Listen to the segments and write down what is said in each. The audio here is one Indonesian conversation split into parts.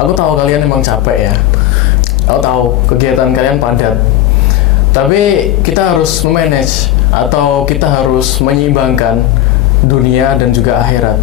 Aku tahu kalian emang capek ya. Aku tahu kegiatan kalian padat. Tapi kita harus memanage atau kita harus menyeimbangkan dunia dan juga akhirat.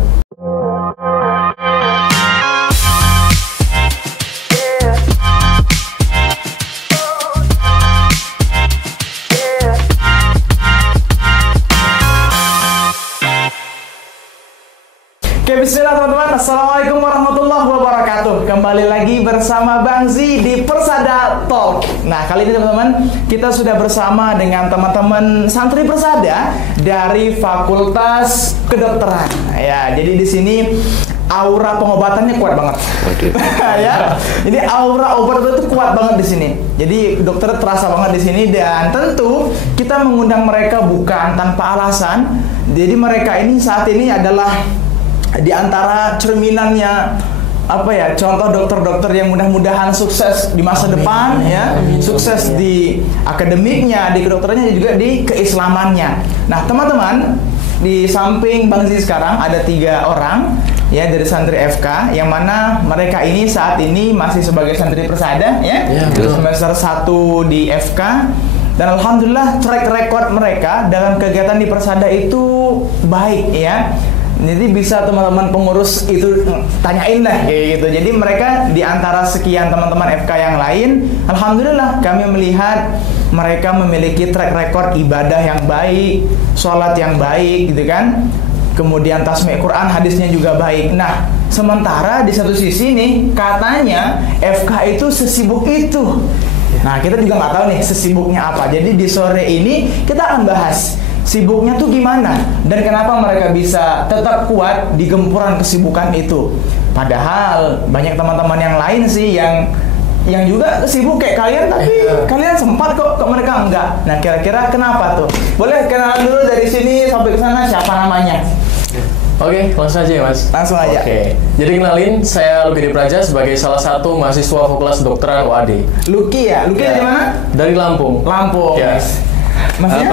Oke, bismillah teman-teman. Assalamualaikum warahmatullahi wabarakatuh. Kembali lagi bersama Bang Zi di Persada Talk. Nah, kali ini teman-teman, kita sudah bersama dengan teman-teman santri Persada dari Fakultas Kedokteran. Ya, jadi di sini aura pengobatannya kuat banget. Ya. Jadi aura obat itu kuat banget di sini. Jadi dokter terasa banget di sini, dan tentu kita mengundang mereka bukan tanpa alasan. Jadi mereka ini saat ini adalah di antara cerminannya contoh dokter-dokter yang mudah-mudahan sukses di masa depan ya, sukses di akademiknya, di kedokterannya, juga di keislamannya. Nah teman-teman, di samping Bang Zi sekarang ada 3 orang ya dari santri FK, yang mana mereka ini saat ini masih sebagai santri Persada ya, semester 1 di FK. Dan alhamdulillah track record mereka dalam kegiatan di Persada itu baik ya. Jadi bisa teman-teman pengurus itu tanyain lah kayak gitu. Jadi mereka di antara sekian teman-teman FK yang lain, alhamdulillah kami melihat mereka memiliki track record ibadah yang baik, sholat yang baik gitu kan. Kemudian tasmi' Quran, hadisnya juga baik. Nah, sementara di satu sisi nih katanya FK itu sesibuk itu. Nah, kita juga nggak tahu nih sesibuknya apa. Jadi di sore ini kita akan bahas sibuknya tuh gimana dan kenapa mereka bisa tetap kuat di gempuran kesibukan itu. Padahal banyak teman-teman yang lain sih yang juga sibuk kayak kalian, tapi kalian sempat kok mereka enggak. Nah, kira-kira kenapa tuh? Boleh kenalan dulu dari sini sampai ke sana, siapa namanya? Oke, langsung aja ya Mas. Langsung aja. Oke. Jadi kenalin, saya Luki Dipraja sebagai salah satu mahasiswa Fakultas Kedokteran UAD. Luki ya? Luki dari mana? Dari Lampung. Lampung. Ya.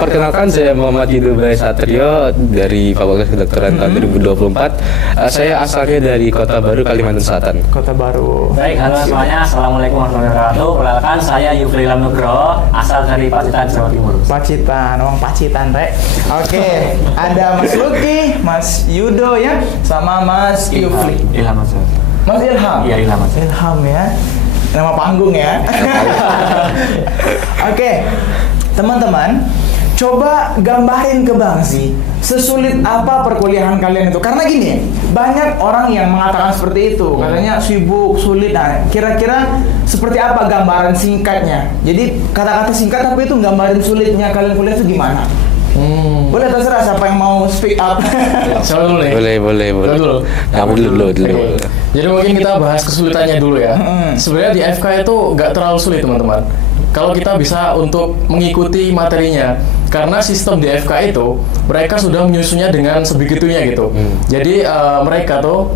Perkenalkan, saya Muhammad Yudho Bray Satrio dari Fakultas Kedokteran tahun 2024. Saya asalnya dari Kota Baru, Kalimantan Selatan. Kota Baru. Baik, halo semuanya. Assalamualaikum warahmatullahi wabarakatuh. Perkenalkan, saya Yufri Ilham Nugroho, asal dari Pacitan, Jawa Timur. Pacitan, orang Pacitan, Rek. Oke, ada Mas Luki, Mas Yudo ya, sama Mas Yufri. Ilham Mas. Mas Ilham? Iya, Ilham Mas. Ilham ya. Nama panggung ya. Oke. Teman-teman, coba gambarin ke Bang Zi, sesulit apa perkuliahan kalian itu? Karena gini, banyak orang yang mengatakan seperti itu, katanya sibuk, sulit. Nah, kira-kira seperti apa gambaran singkatnya? Jadi kata-kata singkat tapi itu gambarin sulitnya kalian kuliah itu gimana? Boleh, terserah siapa yang mau speak up. Siapa dulu nih? Boleh. Dulu. Kamu dulu. Jadi mungkin kita bahas kesulitannya dulu ya. Sebenarnya di FK itu nggak terlalu sulit teman-teman. Kalau kita bisa untuk mengikuti materinya, karena sistem di FK itu mereka sudah menyusunnya dengan sebegitunya gitu. Jadi mereka tuh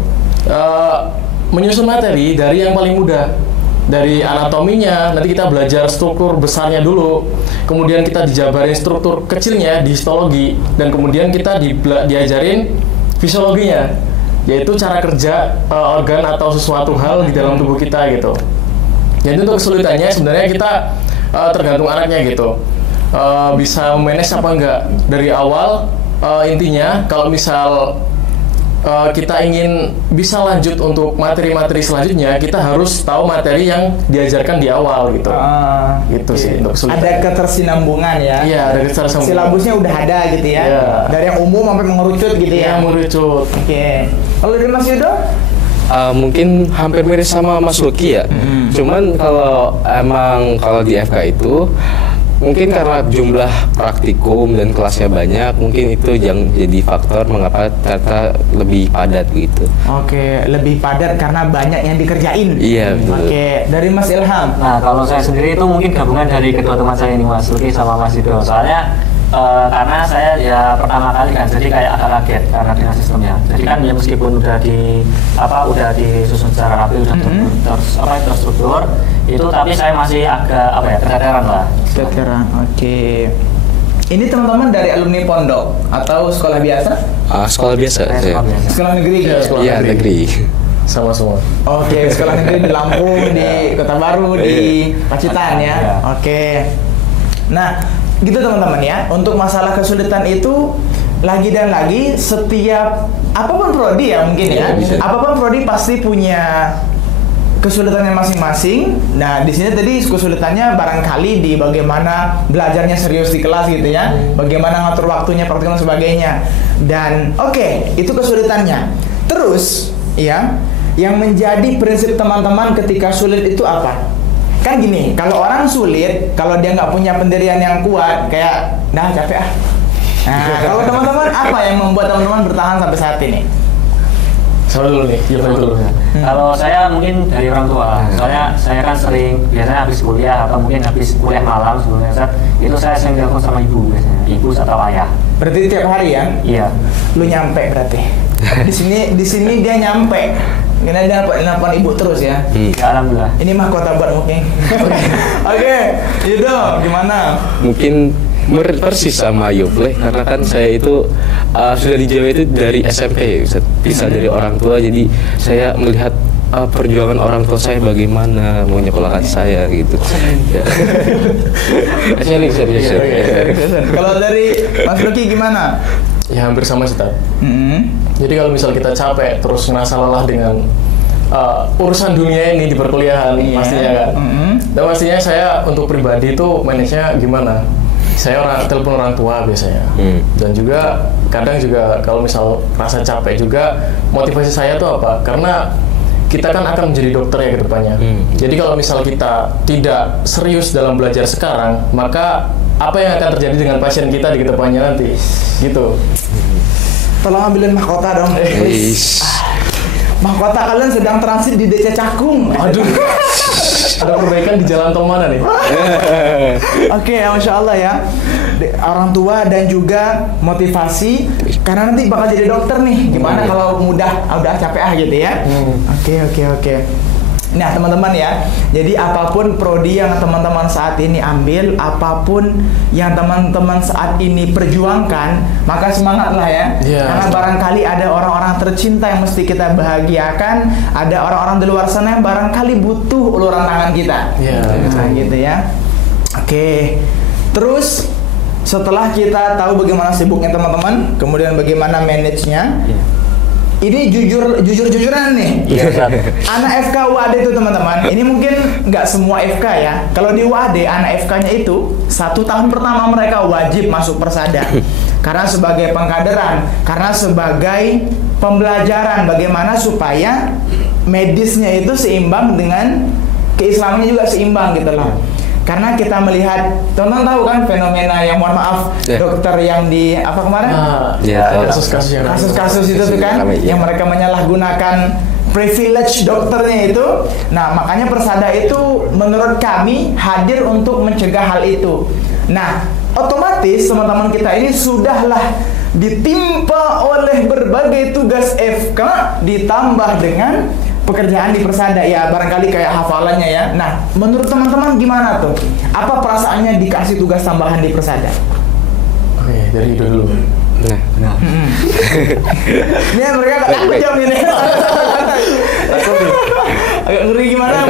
menyusun materi dari yang paling mudah, dari anatominya. Nanti kita belajar struktur besarnya dulu, kemudian kita dijabarin struktur kecilnya di histologi, dan kemudian kita diajarin fisiologinya, yaitu cara kerja organ atau sesuatu hal di dalam tubuh kita gitu. Jadi untuk kesulitannya sebenarnya kita tergantung anaknya gitu, bisa manage apa enggak dari awal. Intinya kalau misal kita ingin bisa lanjut untuk materi-materi selanjutnya, kita harus tahu materi yang diajarkan di awal gitu. Gitu sih untuk kesulitan. Ada ketersinambungan ya. Iya, ada ketersinambungan. Silabusnya udah ada gitu ya. Iya. Dari yang umum sampai mengerucut gitu ya. Mengerucut. Oke. Kalau dari Mas Yudo? Mungkin hampir mirip sama Mas Luki ya. Cuman kalau di FK itu mungkin karena jumlah praktikum dan kelasnya banyak, mungkin itu yang jadi faktor mengapa ternyata lebih padat gitu. Oke, lebih padat karena banyak yang dikerjain. Iya, betul. Oke, dari Mas Ilham. Nah, kalau saya sendiri itu mungkin gabungan dari kedua teman saya ini, Mas Luki sama Mas Yudho. Soalnya karena saya ya pertama kali kan, jadi kayak agak kaget karena dengan sistemnya. Jadi kan ya meskipun udah disusun secara rapi, udah terstruktur itu, tapi saya masih agak keteteran lah. Keteteran. Oke. Ini teman-teman dari alumni pondok atau sekolah biasa? Sekolah biasa. Sekolah negeri. Iya, negeri. sama semua. Oke, sekolah negeri di Lampung, di Kota Baru, di Pacitan ya. Iya. Oke. Nah, gitu teman-teman ya. Untuk masalah kesulitan itu lagi dan lagi setiap apapun prodi ya mungkin ya. Iya, bisa. Apapun prodi pasti punya kesulitannya masing-masing. Nah, di sini tadi kesulitannya barangkali di bagaimana belajarnya serius di kelas gitu ya. Bagaimana ngatur waktunya, praktikum dan sebagainya. Dan oke, itu kesulitannya. Terus ya, yang menjadi prinsip teman-teman ketika sulit itu apa? Kan gini, kalau orang sulit, kalau dia nggak punya pendirian yang kuat, kayak, nah capek ah. Nah, kalau teman-teman apa yang membuat teman-teman bertahan sampai saat ini? Sama dulu nih, Jepang dulu. Kalau saya mungkin dari orang tua, soalnya saya kan sering biasanya habis kuliah atau mungkin habis kuliah malam sebelum Ustaz, itu saya sering telepon sama ibu biasanya, ibu atau ayah. Berarti tiap hari ya? Iya. Lu nyampe berarti. Di sini dia nyampe. Karena dia nelpon ibu terus ya. Ya, alhamdulillah. Ini mah kota buat mungkin. Oke, Yudo, gimana? Mungkin persis sama Yopleh karena kan saya itu sudah di Jawa itu dari SMP, Ustaz. Bisa dari orang tua, jadi saya melihat perjuangan orang tua saya bagaimana menyekolahkan saya gitu. Ya. Sharing. Kalau dari Mas Luki gimana? Ya hampir sama sih, Tat. Mm-hmm. Jadi kalau misal kita capek terus ngerasa lelah dengan urusan dunia ini di perkuliahan, Iya. pastinya kan. Mm-hmm. Dan pastinya saya untuk pribadi itu manage-nya gimana? Saya telepon orang tua biasanya. Dan juga kadang juga kalau misal rasa capek juga, motivasi saya tuh apa? Karena kita kan akan menjadi dokter ya ke depannya. Jadi kalau misal kita tidak serius dalam belajar sekarang, maka apa yang akan terjadi dengan pasien kita di kedepannya nanti? Gitu. Tolong ambilin mahkota dong, please. Mahkota kalian sedang transit di DC Cakung. Aduh. Ada perbaikan di jalan tol mana nih? Oke, Masya Allah ya. Orang tua dan juga motivasi. Karena nanti bakal jadi dokter nih. Gimana kalau udah capek gitu ya? Oke. Nah teman-teman ya, jadi apapun prodi yang teman-teman saat ini ambil, apapun yang teman-teman saat ini perjuangkan, maka semangatlah ya. Karena barangkali ada orang-orang tercinta yang mesti kita bahagiakan, ada orang-orang di luar sana yang barangkali butuh uluran tangan kita. Nah gitu ya. Oke. Terus setelah kita tahu bagaimana sibuknya teman-teman, kemudian bagaimana manage-nya, ini jujur-jujuran nih. Anak FK UAD itu teman-teman, ini mungkin nggak semua FK ya. Kalau di UAD, anak FK-nya itu 1 tahun pertama mereka wajib masuk Persada. Karena sebagai pengkaderan, karena sebagai pembelajaran bagaimana supaya medisnya itu seimbang dengan keislamannya juga seimbang gitu loh. Karena kita melihat, teman-teman tahu kan fenomena yang mohon maaf dokter yang di apa kemarin? Kasus-kasus itu tuh kan, yang mereka menyalahgunakan privilege dokternya itu. Nah makanya Persada itu menurut kami hadir untuk mencegah hal itu. Nah otomatis teman-teman kita ini sudahlah ditimpa oleh berbagai tugas FK ditambah dengan pekerjaan di Persada ya, barangkali kayak hafalannya ya. Nah, menurut teman-teman gimana tuh? Apa perasaannya dikasih tugas tambahan di Persada? Oke, dari itu dulu. Nah. Ini mereka aku jam ini. Agak ngeri gimana?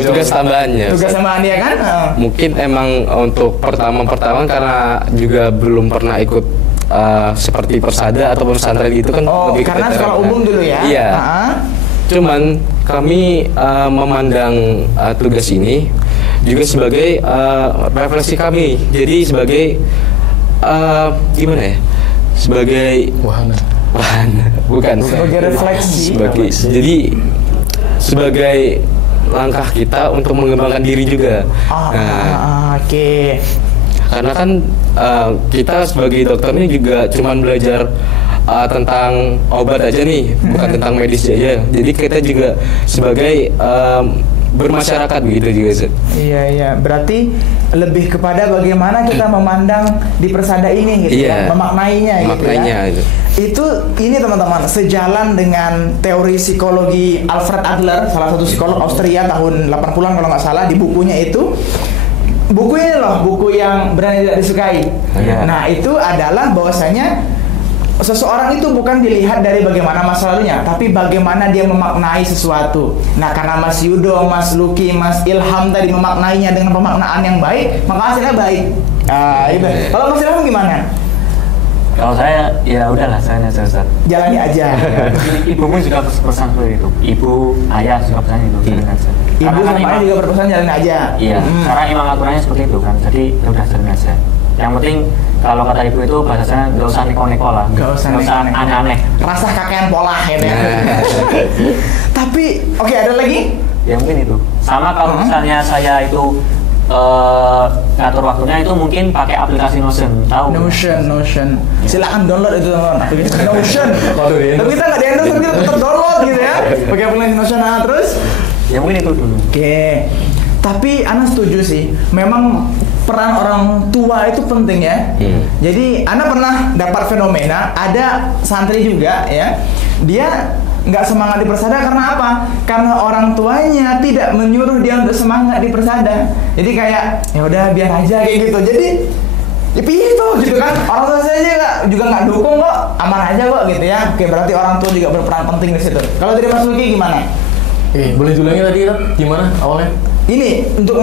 Tugas tambahannya. Tugas tambahannya kan? Mungkin emang untuk pertama karena juga belum pernah ikut seperti Persada atau pesantren gitu kan. Oh, karena sekolah umum dulu ya? Iya. Cuman kami memandang tugas ini juga sebagai refleksi kami. Jadi sebagai gimana ya? Sebagai wahana. Bukan. Sebagai refleksi. Jadi sebagai langkah kita untuk mengembangkan diri juga. Oke. Karena kan kita sebagai dokter ini juga cuman belajar tentang obat aja nih, bukan tentang medis aja. Jadi kita juga sebagai bermasyarakat begitu juga, Zed. Iya. Berarti lebih kepada bagaimana kita memandang di Persada ini gitu ya, memaknainya gitu ya. Itu ini teman-teman sejalan dengan teori psikologi Alfred Adler, salah satu psikolog Austria tahun 80-an kalau nggak salah, di bukunya itu. Buku ini loh, buku yang berani tidak disukai. Nah, itu adalah bahwasanya seseorang itu bukan dilihat dari bagaimana masa lalunya, tapi bagaimana dia memaknai sesuatu. Nah, karena Mas Yudo, Mas Lucky, Mas Ilham tadi memaknainya dengan pemaknaan yang baik, maka hasilnya baik. Itu. Kalau Mas Ilham gimana? Kalau saya, ya udahlah, saya aja Ustaz. Jalani aja. Ibu pun juga berpesan seperti itu. Ibu, ayah juga pesan itu. Jalan aja. Ibu sama ayah juga berpesan jalan aja. Iya, karena imam aturannya seperti itu kan. Jadi ya udah jalan aja. Yang penting kalau kata ibu itu bahasanya nggak usah neko-neko lah. Nggak usah aneh-aneh. Rasa kakean pola gitu ya. Tapi, oke, ada lagi? Ya mungkin itu. Sama kalau misalnya saya itu ngatur waktunya itu mungkin pakai aplikasi Notion, tahu? Notion. Silakan download itu teman-teman. Aplikasi Notion. Tapi kita nggak di-endorse, tapi kita tetap download gitu ya. Pakai aplikasi Notion. Nah, terus? Ya mungkin itu dulu. Oke. Tapi Ana setuju sih. Memang peran orang tua itu penting ya. Jadi Ana pernah dapat fenomena ada santri juga ya. Dia nggak semangat di persada karena apa? Karena orang tuanya tidak menyuruh dia untuk semangat di persada. Jadi kayak ya udah biar aja kayak gitu. Jadi ya itu gitu kan. Orang tua saya juga nggak dukung kok, aman aja kok gitu ya. Oke, berarti orang tua juga berperan penting di situ. Kalau dari Mas Lucky gimana? Boleh diulangi tadi kan gimana awalnya? Ini untuk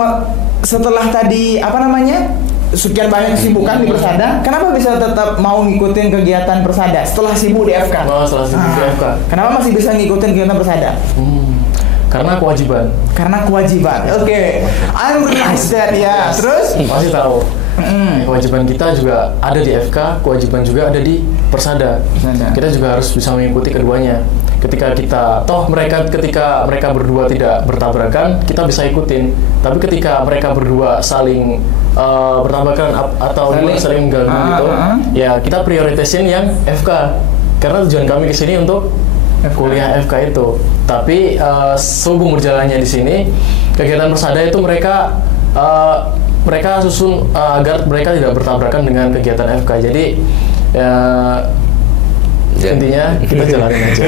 setelah tadi apa namanya? Sekian banyak kesibukan di persada, kenapa bisa tetap mau ngikutin kegiatan persada setelah sibuk di FK? Setelah sibuk di FK. Kenapa masih bisa ngikutin kegiatan persada? Karena kewajiban. Oke. I'm realize that ya. Terus? Masih tahu. Kewajiban kita juga ada di FK, kewajiban juga ada di persada. Kita juga harus bisa mengikuti keduanya. Ketika mereka berdua tidak bertabrakan, kita bisa ikutin. Tapi ketika mereka berdua saling bertabrakan atau saling mengganggu gitu, ya kita prioritasin yang FK. Karena tujuan kami ke sini untuk kuliah FK itu. Tapi sehubung berjalannya di sini, kegiatan persada itu mereka susun agar mereka tidak bertabrakan dengan kegiatan FK. Jadi intinya kita jalanin aja.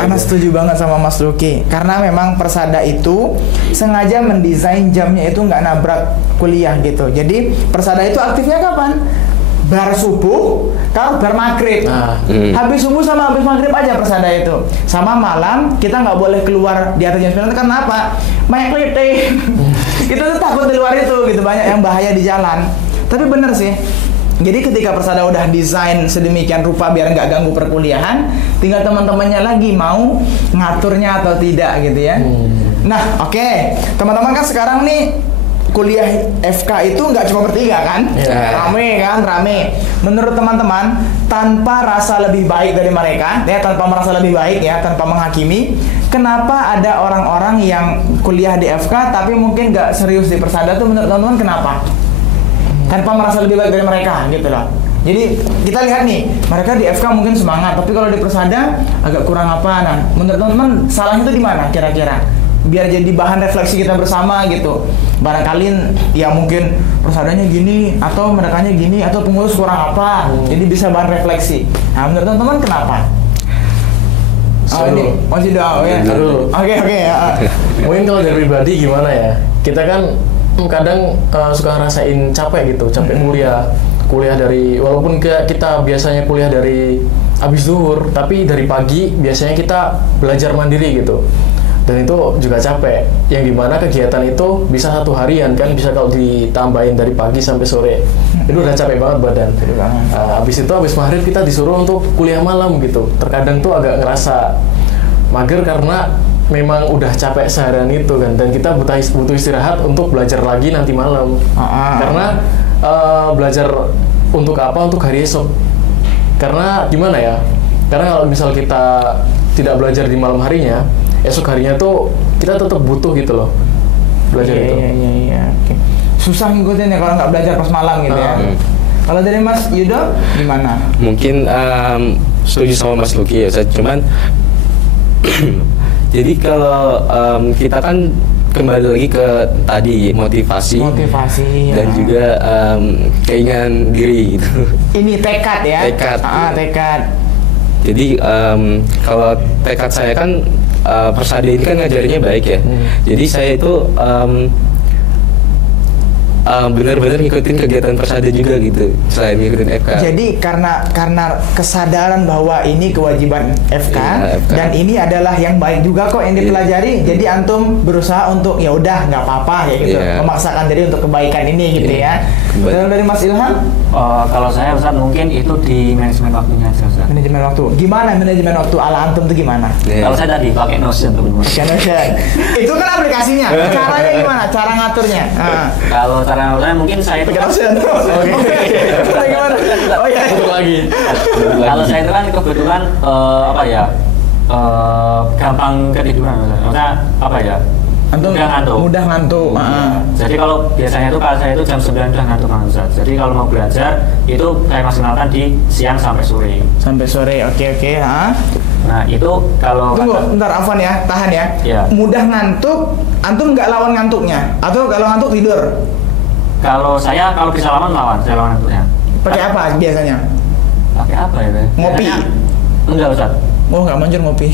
Ana setuju banget sama Mas Lucky karena memang persada itu sengaja mendesain jamnya itu nggak nabrak kuliah gitu. Jadi persada itu aktifnya kapan? Bar subuh, kalau bar maghrib. Habis subuh sama habis maghrib aja persada itu. Sama malam kita nggak boleh keluar di atas jam 9 karena apa? Banyak kelitih. Kita tuh takut di luar itu gitu, banyak yang bahaya di jalan. Tapi bener sih. Jadi ketika persada udah desain sedemikian rupa biar nggak ganggu perkuliahan, tinggal teman-temannya lagi mau ngaturnya atau tidak gitu ya. Nah, oke. Teman-teman kan sekarang nih kuliah FK itu nggak cuma bertiga kan? Rame. Menurut teman-teman, tanpa rasa lebih baik dari mereka, ya tanpa merasa lebih baik ya, tanpa menghakimi, kenapa ada orang-orang yang kuliah di FK tapi mungkin nggak serius di persada tuh menurut teman-teman kenapa? Tanpa merasa lebih baik dari mereka gitu loh. Jadi kita lihat nih, mereka di FK mungkin semangat, tapi kalau di persada agak kurang apa. Nah, menurut teman-teman salahnya itu di mana kira-kira? Biar jadi bahan refleksi kita bersama gitu. Barangkali ya mungkin persadanya gini atau merekanya gini atau pengurus kurang apa. Jadi bisa bahan refleksi. Nah, menurut teman-teman kenapa? Ini masih doa ya. Oke. Mungkin kalau dari pribadi gimana ya? Kita kan kadang suka ngerasain capek gitu, capek kuliah dari, walaupun kita biasanya kuliah dari habis zuhur, tapi dari pagi biasanya kita belajar mandiri gitu, dan itu juga capek, yang dimana kegiatan itu bisa 1 harian kan, bisa kalau ditambahin dari pagi sampai sore, itu udah capek banget badan. Habis maghrib kita disuruh untuk kuliah malam gitu, terkadang tuh agak ngerasa mager karena memang udah capek seharian itu kan, dan kita butuh istirahat untuk belajar lagi nanti malam. Karena belajar untuk apa? Untuk hari esok. Karena gimana ya? Karena kalau misal kita tidak belajar di malam harinya, esok harinya tuh kita tetap butuh gitu loh belajar itu. Iya. Susah ngikutin ya kalau nggak belajar pas malam gitu ya. Kalau dari Mas Yudo gimana? Mungkin setuju sama Mas Lucky ya, cuman jadi kalau kita kan kembali lagi ke tadi motivasi dan juga keinginan diri gitu. Ini tekad ya. Tekad. Jadi kalau tekad saya kan persada ini kan ngajarinnya baik ya. Jadi saya itu benar-benar ngikutin kegiatan Persada juga gitu selain ngikutin FK. Jadi karena kesadaran bahwa ini kewajiban FK, Iya, FK. dan ini adalah yang baik juga kok yang dipelajari. Jadi antum berusaha untuk ya udah nggak apa-apa ya gitu, Iya. memaksakan diri untuk kebaikan ini gitu Iya. ya. Dan dari Mas Ilham, Kalau saya Ustaz mungkin itu di manajemen waktunya aja Ustaz. manajemen waktu. Gimana manajemen waktu ala antum tuh gimana? Iya. Kalau saya tadi pakai Notion teman-teman. Notion. Itu kan aplikasinya. Caranya gimana? Cara ngaturnya? Kalau cara ngaturnya mungkin saya itu Pakai Notion. Oke. Gimana? Oh iya. Untuk lagi. kalau saya itu kan kebetulan apa ya gampang ketiduran Ustaz. Maksudnya apa ya? Antum mudah ngantuk. Jadi kalau biasanya itu kalau saya itu jam 9 udah ngantuk banget Ustaz. Jadi kalau mau belajar itu saya maksimalkan di siang sampai sore. Sampai sore. Oke. Nah itu kalau Tunggu, bentar Afwan ya, tahan ya. Iya. Mudah ngantuk, antum nggak lawan ngantuknya? Atau kalau ngantuk tidur? kalau saya kalau bisa lawan saya lawan ngantuknya. Pakai apa biasanya? Pakai apa ya? Teh? Ngopi? Biasanya- Enggak Ustaz. Oh nggak manjur ngopi.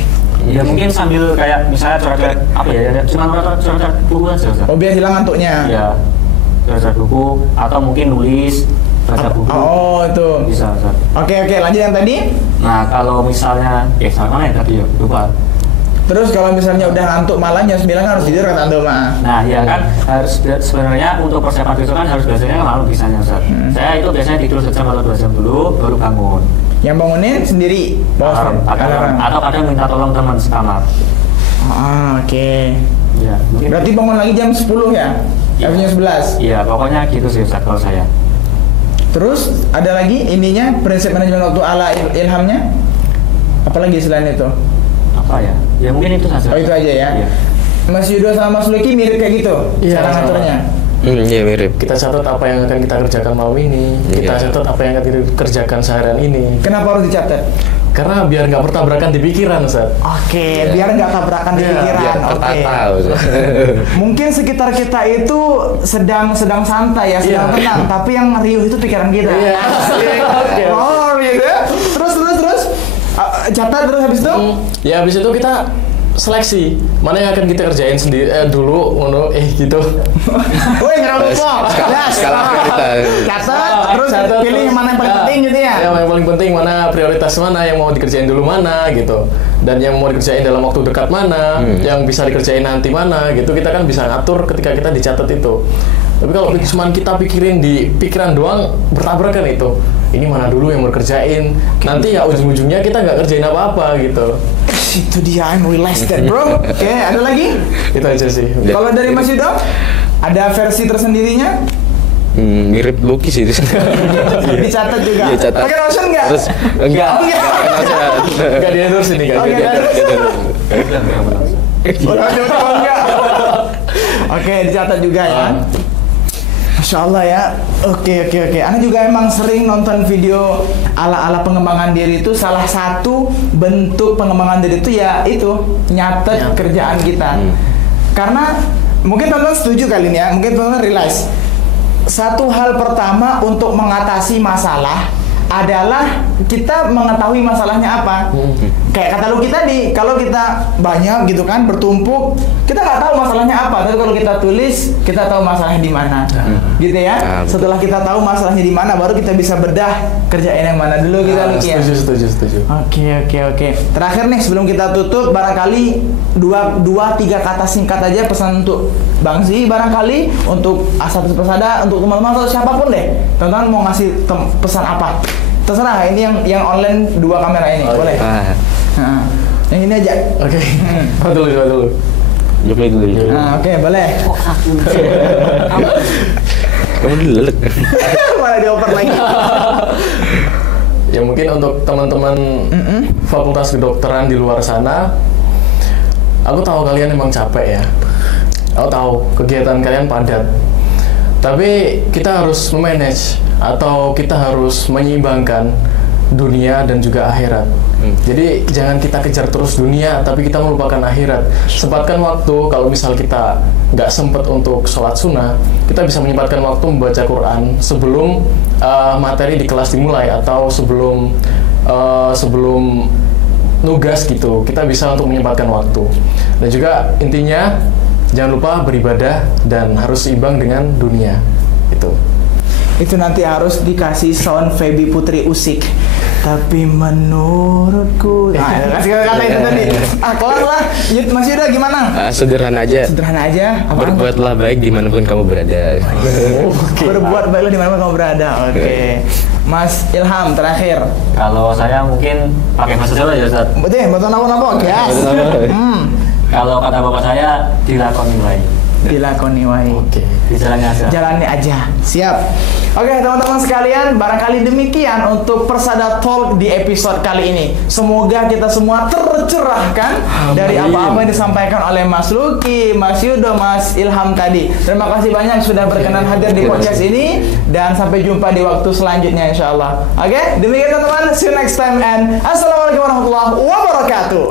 Ya mungkin sambil kayak misalnya coret-coret apa ya? Cuma coret-coret buku aja Ustaz. Oh biar hilang ngantuknya. Iya. Coret-coret buku atau mungkin nulis baca buku. Oh itu. Bisa Ustaz. Oke, lanjut yang tadi. Nah kalau misalnya sama yang tadi ya lupa. Terus kalau misalnya udah ngantuk malam jam 9 kan harus tidur kata antum. Nah ya kan harus sebenarnya untuk persiapan besok kan harus belajarnya malam bisanya Ustaz. Saya itu biasanya tidur sejam atau 2 jam dulu baru bangun. Yang bangunin sendiri bawa alarm. Atau kadang minta tolong teman sekamar. Oke. Ya, mungkin. Berarti bangun lagi jam 10 ya? Iya. Jam 11. Iya, pokoknya gitu sih Ustaz kalau saya. Terus ada lagi ininya prinsip manajemen waktu ala Ilhamnya? Apalagi selain itu? Apa ya? Ya mungkin itu saja. Oh itu aja ya. Iya. Mas Yudo sama Mas Luki mirip kayak gitu Iya, cara sama. ngaturnya. Iya mirip. Kita catat apa yang akan kita kerjakan malam ini. Kita Iya. catat apa yang akan kita kerjakan seharian ini. Kenapa harus dicatat? Karena biar nggak bertabrakan di pikiran, Ustaz. Oke, Iya. biar nggak tabrakan di Iya, pikiran. Biar Oke. tertata. Mungkin sekitar kita itu sedang santai ya, sedang Iya. tenang, tapi yang riuh itu pikiran kita. Iya. Oke. Oh, gitu ya. Terus. Catat terus habis itu. Ya habis itu kita seleksi mana yang akan kita kerjain sendiri dulu gitu. Woi, nggak lupa. Skala prioritas. Catat, terus Catat, pilih yang mana yang paling penting gitu ya. Yang paling penting mana, prioritas mana yang mau dikerjain dulu mana gitu. Dan yang mau dikerjain dalam waktu dekat mana, yang bisa dikerjain nanti mana gitu. Kita kan bisa ngatur ketika kita dicatat itu. Tapi kalau cuma kita pikirin di pikiran doang, bertabrakan itu. Ini mana dulu yang mau dikerjain. Nanti ya ujung-ujungnya kita nggak kerjain apa-apa gitu. Itu dia, I'm realized that, bro. Oke, ada lagi? Itu aja sih. Kalau dari Mas Yudo, ada versi tersendirinya? Mirip Luki sih itu. Dicatat juga. Iya, catat. Pakai Notion nggak? Terus enggak. Nggak di endorse ini kan. Oke, enggak. Oke, dicatat juga ya. Masya Allah ya. Oke. Anda juga emang sering nonton video ala-ala pengembangan diri itu. Salah satu bentuk pengembangan diri itu ya itu nyatet kerjaan kita. Karena mungkin teman-teman setuju kali ini ya. Mungkin teman-teman realize satu hal pertama untuk mengatasi masalah adalah kita mengetahui masalahnya apa. Kayak kata Luki tadi, kalau kita banyak gitu kan bertumpuk, kita nggak tahu masalahnya apa. Tapi kalau kita tulis, kita tahu masalahnya di mana, gitu ya. Betul. Setelah kita tahu masalahnya di mana, baru kita bisa bedah kerjain yang mana dulu kita Luki ya. Setuju. Oke. Terakhir nih sebelum kita tutup, barangkali dua tiga kata singkat aja pesan untuk Bang Zi, barangkali untuk Asatidz Persada, untuk teman-teman atau siapapun deh. Teman-teman mau ngasih pesan apa? Terserah, ini yang online 2 kamera ini, boleh. Nah, yang ini aja. Oke. Dulu. Jokli dulu. Nah, oke, boleh. Kamu dulu lelek. Malah dioper lagi. Ya mungkin untuk teman-teman fakultas kedokteran di luar sana, aku tahu kalian emang capek ya. Aku tahu kegiatan kalian padat. Tapi kita harus memanage atau kita harus menyeimbangkan dunia dan juga akhirat. Jadi jangan kita kejar terus dunia, tapi kita melupakan akhirat. Sempatkan waktu, kalau misal kita nggak sempet untuk sholat sunnah, kita bisa menyempatkan waktu membaca Quran sebelum materi di kelas dimulai atau sebelum nugas gitu. Kita bisa untuk menyempatkan waktu. Dan juga intinya jangan lupa beribadah dan harus seimbang dengan dunia. Itu nanti harus dikasih sound Feby Putri Usik. Tapi menurutku, kasih kata itu tadi. Kelar lah. Mas Yuda gimana? Sederhana aja. Sederhana aja. Berbuatlah baik dimanapun kamu berada. Berbuat baiklah dimanapun kamu berada. Oke. Mas Ilham terakhir. Kalau saya mungkin pakai bahasa Jawa ya Ustaz. Betul, betul apa? Yes. Kalau kata bapak saya dilakoni wae. Dilakoni wae. Oke. Dijalani aja. Jalani aja. Siap. Oke, teman-teman sekalian, barangkali demikian untuk Persada Talk di episode kali ini. Semoga kita semua tercerahkan dari apa-apa yang disampaikan oleh Mas Luki, Mas Yudo, Mas Ilham tadi. Terima kasih banyak sudah berkenan hadir di podcast ini dan sampai jumpa di waktu selanjutnya insyaallah. Oke, demikian teman-teman. See you next time and assalamualaikum warahmatullahi wabarakatuh.